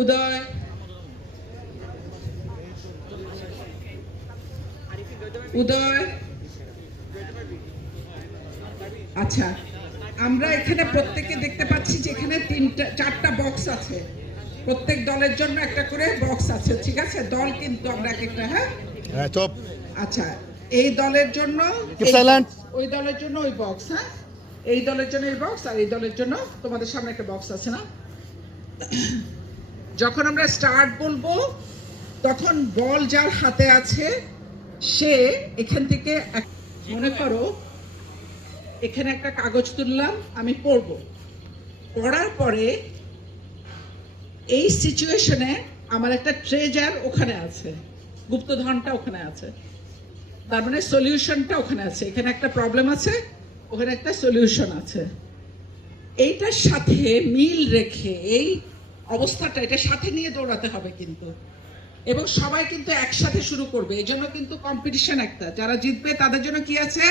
উদয়, উদয়। আচ্ছা, আমরা এখানে প্রত্যেকে দেখতে পাচ্ছি যে এখানে চারটা বক্স আছে, প্রত্যেক দলের জন্য একটা করে বক্স আছে, ঠিক আছে? দল কিন্তু আমরা একটা, হ্যাঁ চুপ। আচ্ছা, এই দলের জন্য ওই দলের জন্য ওই বক্স, হ্যাঁ, এই দলের জন্য এই বক্স, আর এই দলের জন্য তোমাদের সামনে একটা বক্স আছে না? যখন আমরা স্টার্ট বলবো তখন বল যার হাতে আছে সে এখান থেকে মনে করো এখানে একটা কাগজ তুললাম, আমি পড়ব, পড়ার পরে এই সিচুয়েশনে আমার একটা ট্রেজার ওখানে আছে, গুপ্তধনটা ওখানে আছে, তার মানে সলিউশনটা ওখানে আছে। এখানে একটা প্রবলেম আছে, ওখানে একটা সলিউশন আছে। এইটার সাথে মিল রেখে এই অবস্থাটা এটা সাথে নিয়ে দৌড়াতে হবে কিন্তু, এবং সবাই কিন্তু একসাথে শুরু করবে। এই জন্য কিন্তু কম্পিটিশন একটা, যারা জিতবে তাদের জন্য কি আছে?